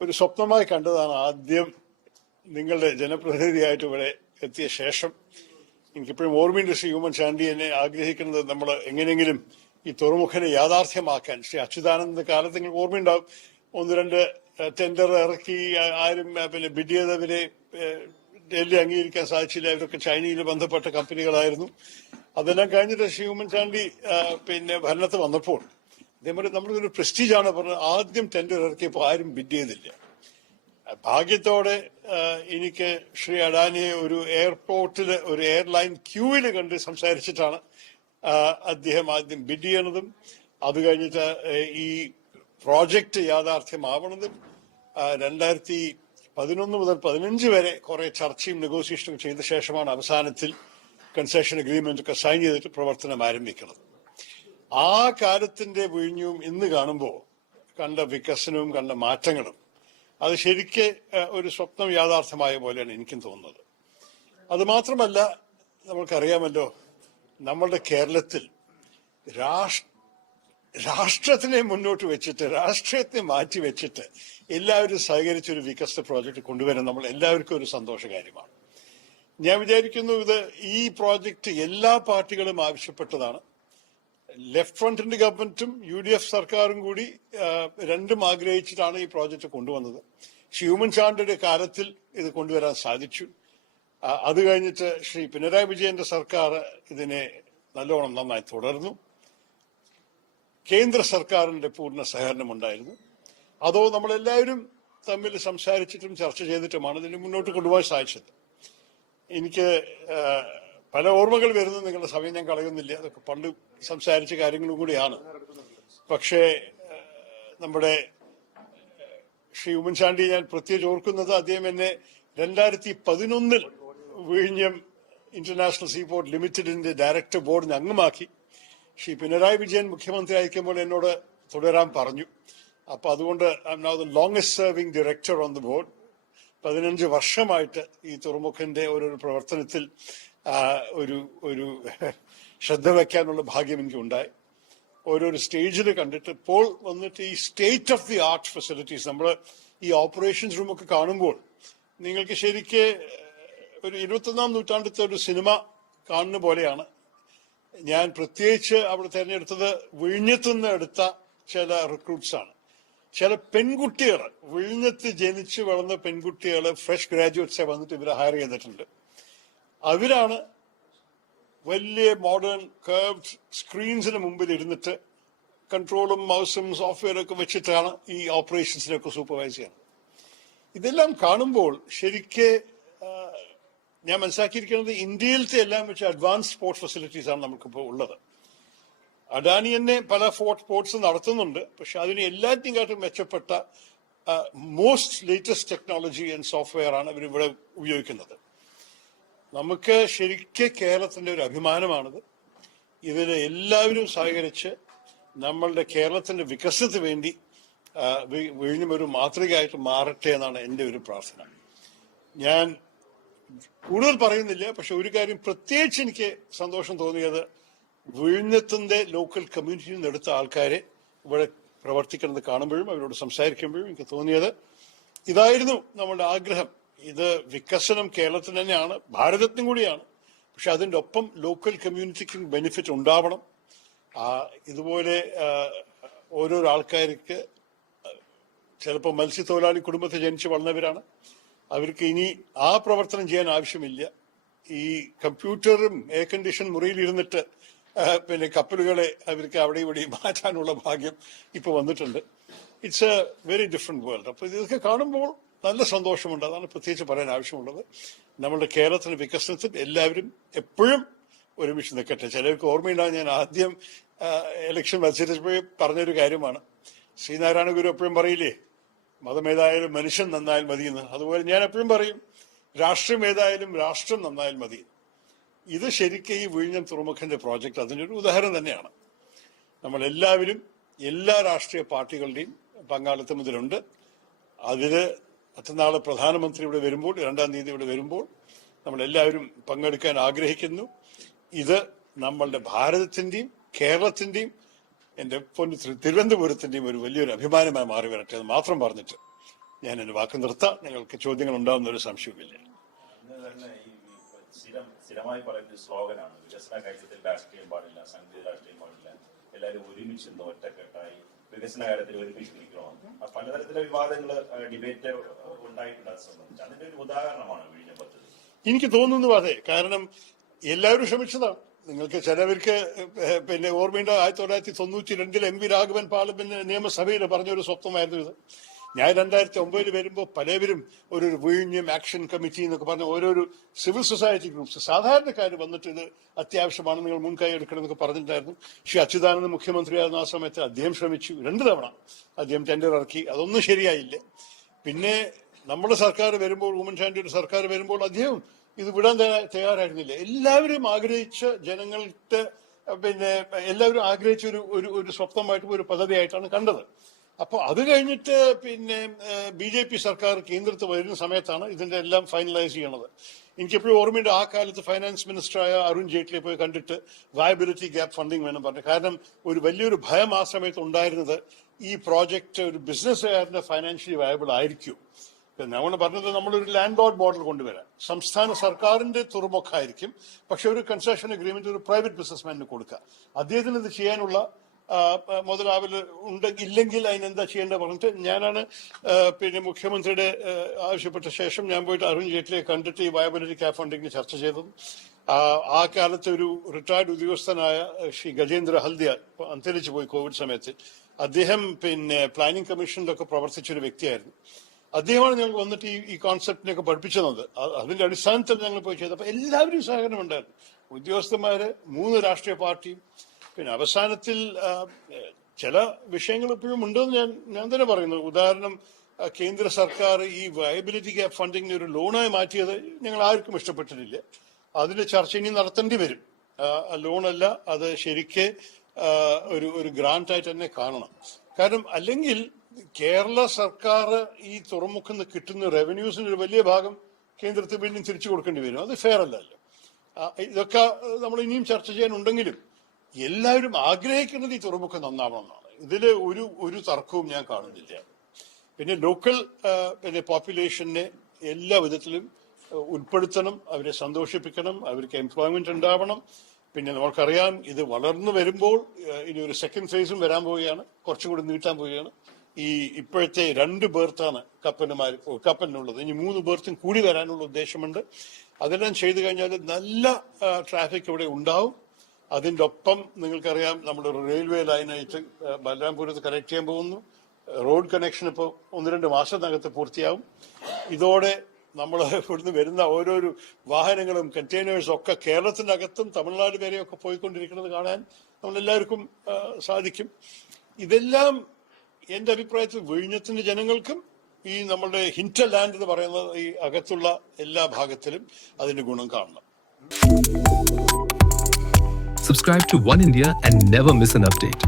ഒരു സ്വപ്നമായി കണ്ടതാണ് ആദ്യം നിങ്ങളുടെ ജനപ്രതിനിധിയായിട്ട് ഇവിടെ എത്തിയ ശേഷം. എനിക്കിപ്പോഴും ഓർമ്മയുണ്ട് ശ്രീ ഉമ്മൻചാണ്ടി എന്നെ ആഗ്രഹിക്കുന്നത് നമ്മൾ എങ്ങനെയെങ്കിലും ഈ തുറമുഖനെ യാഥാർത്ഥ്യമാക്കാൻ. ശ്രീ അച്യുതാനന്ദ കാലത്ത് നിങ്ങൾക്ക് ഓർമ്മയുണ്ടാവും, 1-2 ടെൻഡർ ഇറക്കി, ആരും ബിഡ് ചെയ്തവരെ ഡൽഹി അംഗീകരിക്കാൻ സാധിച്ചില്ല. ഇവരൊക്കെ ചൈനയിൽ ബന്ധപ്പെട്ട കമ്പനികളായിരുന്നു. അതെല്ലാം കഴിഞ്ഞിട്ട് ശ്രീ ഉമ്മൻചാണ്ടി ഭരണത്ത് വന്നപ്പോൾ അതേപോലെ നമ്മളൊരു പ്രസ്റ്റീജാണ് പറഞ്ഞത്. ആദ്യം ടെൻഡർ ഇറക്കിയപ്പോൾ ആരും ബിഡ് ചെയ്തില്ല. ഭാഗ്യത്തോടെ എനിക്ക് ശ്രീ അഡാനിയെ ഒരു എയർപോർട്ടിൽ ഒരു എയർലൈൻ ക്യൂവിൽ കണ്ട് സംസാരിച്ചിട്ടാണ് അദ്ദേഹം ആദ്യം ബിഡ് ചെയ്യണതും അത് കഴിഞ്ഞിട്ട് ഈ പ്രോജക്റ്റ് യാഥാർത്ഥ്യമാവണതും 2011 മുതൽ 15 വരെ കുറെ ചർച്ചയും നെഗോസിയേഷനും ചെയ്ത ശേഷമാണ് അവസാനത്തിൽ കൺസെഷൻ അഗ്രിമെന്റ് ഒക്കെ സൈൻ ചെയ്തിട്ട് പ്രവർത്തനം ആരംഭിക്കുന്നത്. ആ കാലത്തിന്റെ വിഴിഞ്ഞും ഇന്ന് കാണുമ്പോൾ കണ്ട വികസനവും കണ്ട മാറ്റങ്ങളും അത് ശരിക്ക് ഒരു സ്വപ്നം യാഥാർത്ഥ്യമായ പോലെയാണ് എനിക്കും തോന്നുന്നത്. അത് മാത്രമല്ല, നമ്മൾക്കറിയാമല്ലോ, നമ്മളുടെ കേരളത്തിൽ രാഷ്ട്രത്തിനെ മുന്നോട്ട് വെച്ചിട്ട്, രാഷ്ട്രീയത്തെ മാറ്റി വെച്ചിട്ട് എല്ലാവരും സഹകരിച്ചൊരു വികസന പ്രോജക്റ്റ് കൊണ്ടുവരാൻ നമ്മൾ എല്ലാവർക്കും ഒരു സന്തോഷ കാര്യമാണ്. ഞാൻ വിചാരിക്കുന്നു ഈ പ്രോജക്റ്റ് എല്ലാ പാർട്ടികളും ആവശ്യപ്പെട്ടതാണ്. ലെഫ്റ്റ് ഫ്രണ്ടിന്റെ ഗവൺമെന്റും UDF സർക്കാരും കൂടി രണ്ടും ആഗ്രഹിച്ചിട്ടാണ് ഈ പ്രോജക്റ്റ് കൊണ്ടുവന്നത്. ശ്രീ ഉമ്മൻചാണ്ടിയുടെ കാലത്തിൽ ഇത് കൊണ്ടുവരാൻ സാധിച്ചു. അത് കഴിഞ്ഞിട്ട് ശ്രീ പിണറായി വിജയന്റെ സർക്കാർ ഇതിനെ നന്നായി തുടർന്നു. കേന്ദ്ര സർക്കാരിന്റെ പൂർണ്ണ സഹകരണം ഉണ്ടായിരുന്നു. അതോ നമ്മളെല്ലാവരും തമ്മിൽ സംസാരിച്ചിട്ടും ചർച്ച ചെയ്തിട്ടുമാണ് ഇതിനെ മുന്നോട്ട് കൊണ്ടുപോകാൻ സാധിച്ചത്. എനിക്ക് പല ഓർമ്മകൾ വരുന്നത്, നിങ്ങളുടെ സമയം ഞാൻ കളയുന്നില്ല, അതൊക്കെ പണ്ട് സംസാരിച്ച കാര്യങ്ങളും കൂടിയാണ്. പക്ഷേ നമ്മുടെ ശ്രീ ഉമ്മൻചാണ്ടി ഞാൻ പ്രത്യേകിച്ച് ഓർക്കുന്നത്, അദ്ദേഹം എന്നെ 2011 വിഴിഞ്ഞം ഇന്റർനാഷണൽ സീപോർട്ട് ലിമിറ്റഡിന്റെ ഡയറക്ടർ ബോർഡിന് അംഗമാക്കി. ശ്രീ പിണറായി വിജയൻ മുഖ്യമന്ത്രി ആയിരിക്കുമ്പോൾ എന്നോട് തുടരാൻ പറഞ്ഞു. അപ്പൊ അതുകൊണ്ട് I am now the longest serving director on the board. 15 വർഷമായിട്ട് ഈ തുറമുഖന്റെ ഒരു പ്രവർത്തനത്തിൽ ഒരു ശ്രദ്ധ വയ്ക്കാനുള്ള ഭാഗ്യം എനിക്ക് ഉണ്ടായി. ഓരോരോ സ്റ്റേജിൽ കണ്ടിട്ട് ഇപ്പോൾ വന്നിട്ട് ഈ state of the art facilities, നമ്മൾ ഈ ഓപ്പറേഷൻസ് റൂമൊക്കെ കാണുമ്പോൾ നിങ്ങൾക്ക് ശരിക്ക് ഒരു 21-ാം നൂറ്റാണ്ടത്തെ ഒരു സിനിമ കാണുന്ന പോലെയാണ്. ഞാൻ പ്രത്യേകിച്ച് അവിടെ തിരഞ്ഞെടുത്തത് വിഴിഞ്ഞത്തുനിന്ന് എടുത്ത ചില റിക്രൂട്ട്സ് ആണ്. ചില പെൺകുട്ടികൾ, വിഴിഞ്ഞത്ത് ജനിച്ചു വളർന്ന പെൺകുട്ടികൾ, ഫ്രഷ് ഗ്രാജുവേറ്റ്സെ വന്നിട്ട് ഇവരെ ഹയർ ചെയ്തിട്ടുണ്ട്. അവരാണ് വലിയ മോഡേൺ കർവ്ഡ് സ്ക്രീൻസിന് മുമ്പിൽ ഇരുന്നിട്ട് കൺട്രോളും മൗസും സോഫ്റ്റ്വെയറും ഒക്കെ വെച്ചിട്ടാണ് ഈ ഓപ്പറേഷൻസിനൊക്കെ സൂപ്പർവൈസ് ചെയ്യുന്നത്. ഇതെല്ലാം കാണുമ്പോൾ ശരിക്ക് ഞാൻ മനസ്സിലാക്കിയിരിക്കുന്നത്, ഇന്ത്യയിലത്തെ എല്ലാം വെച്ച് അഡ്വാൻസ് സ്പോർട്സ് ഫെസിലിറ്റീസ് ആണ് നമുക്കിപ്പോൾ ഉള്ളത്. അഡാനി തന്നെ പല സ്പോർട്സ് നടത്തുന്നുണ്ട്. പക്ഷെ അതിന് എല്ലാറ്റിനും കാട്ടും മെച്ചപ്പെട്ട most latest technology and software ആണ് ഇവരിവിടെ ഉപയോഗിക്കുന്നത്. നമുക്ക് ശരിക്കും കേരളത്തിന്റെ ഒരു അഭിമാനമാണിത്. ഇതിന് എല്ലാവരും സഹകരിച്ച് നമ്മളുടെ കേരളത്തിന്റെ വികസനത്തിന് വേണ്ടി വിഴിഞ്ഞം ഒരു മാതൃകയായിട്ട് മാറട്ടെ എന്നാണ് എൻ്റെ ഒരു പ്രാർത്ഥന. ഞാൻ കൂടുതൽ പറയുന്നില്ല. പക്ഷെ ഒരു കാര്യം പ്രത്യേകിച്ച് എനിക്ക് സന്തോഷം തോന്നിയത്, വിഴിഞ്ഞത്തിന്റെ ലോക്കൽ കമ്മ്യൂണിറ്റിയിൽ നിന്ന് എടുത്ത ആൾക്കാരെ ഇവിടെ പ്രവർത്തിക്കുന്നത് കാണുമ്പോഴും അവരോട് സംസാരിക്കുമ്പോഴും എനിക്ക് തോന്നിയത് ഇതായിരുന്നു നമ്മളുടെ ആഗ്രഹം. ഇത് വികസനം കേരളത്തിന് തന്നെയാണ്, ഭാരതത്തിനും കൂടിയാണ്. പക്ഷെ അതിൻ്റെ ഒപ്പം ലോക്കൽ കമ്മ്യൂണിറ്റിക്കും ബെനിഫിറ്റ് ഉണ്ടാവണം. ഇതുപോലെ ഓരോരോ ആൾക്കാർക്ക് ചിലപ്പോൾ മത്സ്യത്തൊഴിലാളി കുടുംബത്തിൽ ജനിച്ച് വളർന്നവരാണ്. അവർക്ക് ഇനി ആ പ്രവർത്തനം ചെയ്യാൻ ആവശ്യമില്ല. ഈ കമ്പ്യൂട്ടറും എയർ കണ്ടീഷൻ മുറിയിൽ ഇരുന്നിട്ട് കപ്പലുകളെ അവർക്ക് അവിടെ ഇവിടെ മാറ്റാനുള്ള ഭാഗ്യം ഇപ്പൊ വന്നിട്ടുണ്ട്. It's A very different world. അപ്പൊ ഇതൊക്കെ കാണുമ്പോൾ നല്ല സന്തോഷമുണ്ട്. അതാണ് പ്രത്യേകിച്ച് പറയാൻ ആവശ്യമുള്ളത്. നമ്മുടെ കേരളത്തിന്റെ വികസനത്തിൽ എല്ലാവരും എപ്പോഴും ഒരുമിച്ച് നിൽക്കട്ടെ. ചിലർക്ക് ഓർമ്മയുണ്ടാകും, ഞാൻ ആദ്യം ഇലക്ഷൻ മത്സരിച്ചപ്പോൾ പറഞ്ഞൊരു കാര്യമാണ്. ശ്രീനാരായണ ഗുരു എപ്പോഴും പറയില്ലേ, മതമേതായാലും മനുഷ്യൻ നന്നായാൽ മതിയെന്ന്. അതുപോലെ ഞാൻ എപ്പോഴും പറയും, രാഷ്ട്രീയം ഏതായാലും രാഷ്ട്രം നന്നായാൽ മതി. ഇത് ശരിക്കും ഈ വിഴിഞ്ഞം തുറമുഖന്റെ പ്രോജക്റ്റ് അതിനൊരു ഉദാഹരണം തന്നെയാണ്. നമ്മളെല്ലാവരും എല്ലാ രാഷ്ട്രീയ പാർട്ടികളുടെയും പങ്കാളിത്തം ഇതിലുണ്ട്. അതില് മറ്റന്നാൾ പ്രധാനമന്ത്രി ഇവിടെ വരുമ്പോൾ, 2-ാം തീയതി ഇവിടെ വരുമ്പോൾ നമ്മളെല്ലാവരും പങ്കെടുക്കാൻ ആഗ്രഹിക്കുന്നു. ഇത് നമ്മളുടെ ഭാരതത്തിന്റെയും കേരളത്തിന്റെയും എൻ്റെ തിരുവനന്തപുരത്തിന്റെയും ഒരു വലിയൊരു അഭിമാനമായി മാറി വരട്ടെ എന്ന് മാത്രം പറഞ്ഞിട്ട് ഞാൻ എൻ്റെ വാക്ക് നിർത്താം. നിങ്ങൾക്ക് ചോദ്യങ്ങൾ ഉണ്ടാകുന്ന ഒരു സംശയവുമില്ല. സ്ഥിരമായി പറയുന്ന സ്ലോഗനാണ് വികസന കാര്യത്തിൽ രാഷ്ട്രീയം പാടില്ല, സംഘീയ രാഷ്ട്രീയം പാടില്ല, എല്ലാവരും ഒരുമിച്ച് ഒറ്റക്കെട്ടായി വികസന കാര്യത്തിൽ ഒരുമിച്ച് നിൽക്കണമെന്ന്. പലതരത്തിലെ വിവാദങ്ങൾ ഡിബേറ്റ് ഉണ്ടായിട്ടുണ്ട്. അത് സംബന്ധിച്ച് അതിന്റെ ഒരു ഉദാഹരണമാണ് വിഴിഞ്ഞം പദ്ധതി. എനിക്ക് തോന്നുന്നു അതെ. കാരണം എല്ലാവരും ശ്രമിച്ചതാണ്. നിങ്ങൾക്ക് ചിലവർക്ക് പിന്നെ ഓർമ്മയുണ്ട്, 1992 എം വി രാഘവൻ പാർലമെന്റ് നിയമസഭയിൽ പറഞ്ഞൊരു സ്വപ്നമായിരുന്നു ഇത്. ഞാൻ 2009 വരുമ്പോൾ പലവരും ഒരു വിഴിഞ്ഞം ആക്ഷൻ കമ്മിറ്റി എന്നൊക്കെ പറഞ്ഞ ഓരോരു സിവിൽ സൊസൈറ്റി ഗ്രൂപ്പ്സ് സാധാരണക്കാർ വന്നിട്ട് ഇത് അത്യാവശ്യമാണ്, നിങ്ങൾ മുൻകൈ എടുക്കണം എന്നൊക്കെ പറഞ്ഞിട്ടുണ്ടായിരുന്നു. ശ്രീ അച്യുതാനന്ദൻ മുഖ്യമന്ത്രിയായിരുന്ന ആ സമയത്ത് അദ്ദേഹം ശ്രമിച്ചു. 2 തവണ അദ്ദേഹം ടെൻഡർ ഇറക്കി, അതൊന്നും ശരിയായില്ല. പിന്നെ നമ്മുടെ സർക്കാർ വരുമ്പോൾ, ഉമ്മൻചാണ്ടിയുടെ സർക്കാർ വരുമ്പോൾ അദ്ദേഹം ഇത് വിടാൻ തയ്യാറായിരുന്നില്ല. എല്ലാവരും ആഗ്രഹിച്ച ജനങ്ങൾക്ക് പിന്നെ എല്ലാവരും ആഗ്രഹിച്ച ഒരു സ്വപ്നമായിട്ട് ഒരു പദ്ധതിയായിട്ടാണ് കണ്ടത്. അപ്പോൾ അത് കഴിഞ്ഞിട്ട് പിന്നെ BJP സർക്കാർ കേന്ദ്രത്തിൽ വരുന്ന സമയത്താണ് ഇതിന്റെ എല്ലാം ഫൈനലൈസ് ചെയ്യണത്. എനിക്കെപ്പോഴും ഓർമ്മയുണ്ട്, ആ കാലത്ത് ഫൈനാൻസ് മിനിസ്റ്ററായ അരുൺ ജെയ്റ്റ്ലിയെ പോയി കണ്ടിട്ട് വയബിലിറ്റി ഗ്യാപ്പ് ഫണ്ടിങ് വേണം പറഞ്ഞു. കാരണം ഒരു വലിയൊരു ഭയം ആ സമയത്ത് ഉണ്ടായിരുന്നത്, ഈ പ്രോജക്റ്റ് ഒരു ബിസിനസ്സുകാരന്റെ ഫൈനാൻഷ്യലി വയബിൾ ആയിരിക്കും. നമ്മൾ പറഞ്ഞത് നമ്മളൊരു ലാൻഡ് ലോർഡ് മോഡൽ കൊണ്ടുവരാം. സംസ്ഥാന സർക്കാരിന്റെ തുറമുഖമായിരിക്കും, പക്ഷെ ഒരു കൺസെഷൻ അഗ്രിമെന്റ് ഒരു പ്രൈവറ്റ് ബിസിനസ്മാനിന് കൊടുക്കുക. അദ്ദേഹത്തിന് ഇത് ചെയ്യാനുള്ള മുതലാവൽ ഇല്ലെങ്കിൽ അതിനെന്താ ചെയ്യേണ്ടത് പറഞ്ഞിട്ട് ഞാനാണ് പിന്നെ മുഖ്യമന്ത്രിയുടെ ആവശ്യപ്പെട്ട ശേഷം ഞാൻ പോയിട്ട് അരുൺ ജെയ്റ്റ്ലിയെ കണ്ടിട്ട് ഈ വയബിലിറ്റി ഗ്യാപ്പ് ഫണ്ടിങ്ങിന് ചർച്ച ചെയ്തത്. ആ കാലത്ത് ഒരു റിട്ടയർഡ് ഉദ്യോഗസ്ഥനായ ശ്രീ ഗജേന്ദ്ര ഹൽദിയ അന്തരിച്ചു പോയി കോവിഡ് സമയത്ത്. അദ്ദേഹം പിന്നെ പ്ലാനിംഗ് കമ്മീഷനിലൊക്കെ പ്രവർത്തിച്ചൊരു വ്യക്തിയായിരുന്നു. അദ്ദേഹമാണ് ഞങ്ങൾ വന്നിട്ട് ഈ കോൺസെപ്റ്റിനെയൊക്കെ പഠിപ്പിച്ചത്. അതിന്റെ അടിസ്ഥാനത്തിൽ ഞങ്ങൾ പോയി ചെയ്തത്. അപ്പൊ എല്ലാവരും സഹകരണം ഉണ്ടായിരുന്നു. ഉദ്യോഗസ്ഥന്മാര്, 3 രാഷ്ട്രീയ പാർട്ടിയും. പിന്നെ അവസാനത്തിൽ ചില വിഷയങ്ങൾ ഇപ്പോഴും ഉണ്ടെന്ന് ഞാൻ തന്നെ പറയുന്നു. ഉദാഹരണം, കേന്ദ്ര സർക്കാർ ഈ വയബിലിറ്റി ഗ്യാപ്പ് ഫണ്ടിങ്ങിന് ഒരു ലോണായി മാറ്റിയത് ഞങ്ങൾ ആർക്കും ഇഷ്ടപ്പെട്ടിട്ടില്ല. അതിന്റെ ചർച്ച ഇനി നടത്തേണ്ടി വരും. ലോണല്ല, അത് ശരിക്ക് ഒരു ഗ്രാന്റായിട്ട് തന്നെ കാണണം. കാരണം അല്ലെങ്കിൽ കേരള സർക്കാർ ഈ തുറമുഖത്ത് നിന്ന് കിട്ടുന്ന റവന്യൂസിന്റെ ഒരു വലിയ ഭാഗം കേന്ദ്രത്തിൽ വീണ്ടും തിരിച്ചു കൊടുക്കേണ്ടി വരും. അത് ഫെയർ അല്ലല്ലോ. ഇതൊക്കെ നമ്മൾ ഇനിയും ചർച്ച ചെയ്യാനുണ്ടെങ്കിലും എല്ലാവരും ആഗ്രഹിക്കുന്നത് ഈ തുറമുഖം നന്നാവണമെന്നാണ്. ഇതിൽ ഒരു തർക്കവും ഞാൻ കാണുന്നില്ല. പിന്നെ ലോക്കൽ പിന്നെ പോപ്പുലേഷനെ എല്ലാ വിധത്തിലും ഉൾപ്പെടുത്തണം, അവരെ സന്തോഷിപ്പിക്കണം, അവർക്ക് എംപ്ലോയ്മെന്റ് ഉണ്ടാവണം. പിന്നെ നമുക്കറിയാം, ഇത് വളർന്നു വരുമ്പോൾ ഇനി ഒരു സെക്കൻഡ് ഫേസും വരാൻ പോവുകയാണ്, കുറച്ചുകൂടി നീട്ടാൻ പോവുകയാണ്. ഈ ഇപ്പോഴത്തെ 2 ബെർത്താണ് കപ്പലിനുള്ളത്. ഇനി 3 ബെർത്തും കൂടി വരാനുള്ള ഉദ്ദേശമുണ്ട്. അതെല്ലാം ചെയ്തു കഴിഞ്ഞാൽ നല്ല ട്രാഫിക് ഇവിടെ ഉണ്ടാവും. അതിൻ്റെ ഒപ്പം നിങ്ങൾക്കറിയാം, നമ്മുടെ റെയിൽവേ ലൈനായിട്ട് ബലരാംപുരത്ത് കണക്ട് ചെയ്യാൻ പോകുന്നു. റോഡ് കണക്ഷൻ ഇപ്പോൾ 1-2 മാസത്തിനകത്ത് പൂർത്തിയാവും. ഇതോടെ നമ്മൾ ഇവിടുന്ന് വരുന്ന ഓരോരോ വാഹനങ്ങളും കണ്ടെയ്നേഴ്സും ഒക്കെ കേരളത്തിനകത്തും തമിഴ്നാട് വരെയൊക്കെ പോയിക്കൊണ്ടിരിക്കുന്നത് കാണാൻ നമ്മളെല്ലാവർക്കും സാധിക്കും. ഇതെല്ലാം എന്റെ അഭിപ്രായത്തിൽ വിഴിഞ്ഞത്തിന്റെ ജനങ്ങൾക്കും ഈ നമ്മുടെ ഹിന്റർലാൻഡ് എന്ന് പറയുന്ന ഈ അകത്തുള്ള എല്ലാ ഭാഗത്തിലും അതിന്റെ ഗുണം കാണണം. Subscribe to One India and never miss an update.